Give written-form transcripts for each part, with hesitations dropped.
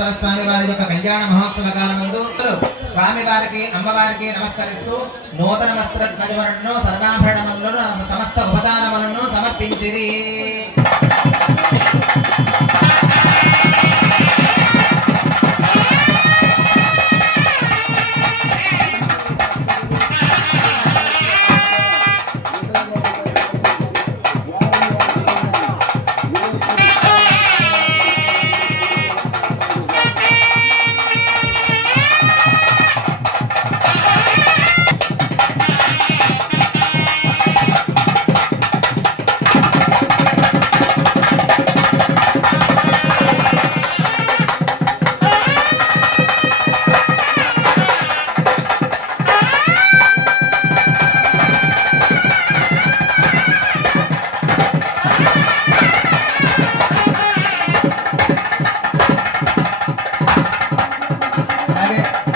వెంకటేశ్వర స్వామి వారి యొక్క కళ్యాణ మహోత్సవ కాలమందు స్వామి వారికి అమ్మవారికి నమస్కరిస్తూ నూతన వస్త్రధ్వజములను సర్వాభరణములను సమస్త ఉపచారములను సమర్పించిరి.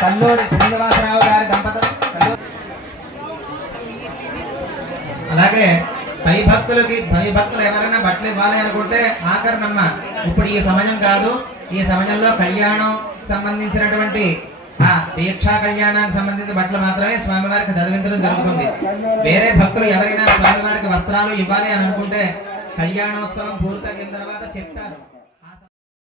కల్లూరి శ్రీనివాసరావు గారి దంపతులు. అలాగే భక్తులు ఎవరైనా బట్టలు ఇవ్వాలి అనుకుంటే ఆఖరినమ్మ ఇప్పుడు ఈ సమయం కాదు, ఈ సమయంలో కళ్యాణం సంబంధించినటువంటి ఆ దీక్షా కళ్యాణానికి సంబంధించిన బట్టలు మాత్రమే స్వామివారికి చదివించడం జరుగుతుంది. వేరే భక్తులు ఎవరైనా స్వామివారికి వస్త్రాలు ఇవ్వాలి అని అనుకుంటే కళ్యాణోత్సవం పూర్తయిన తర్వాత చెప్తారు.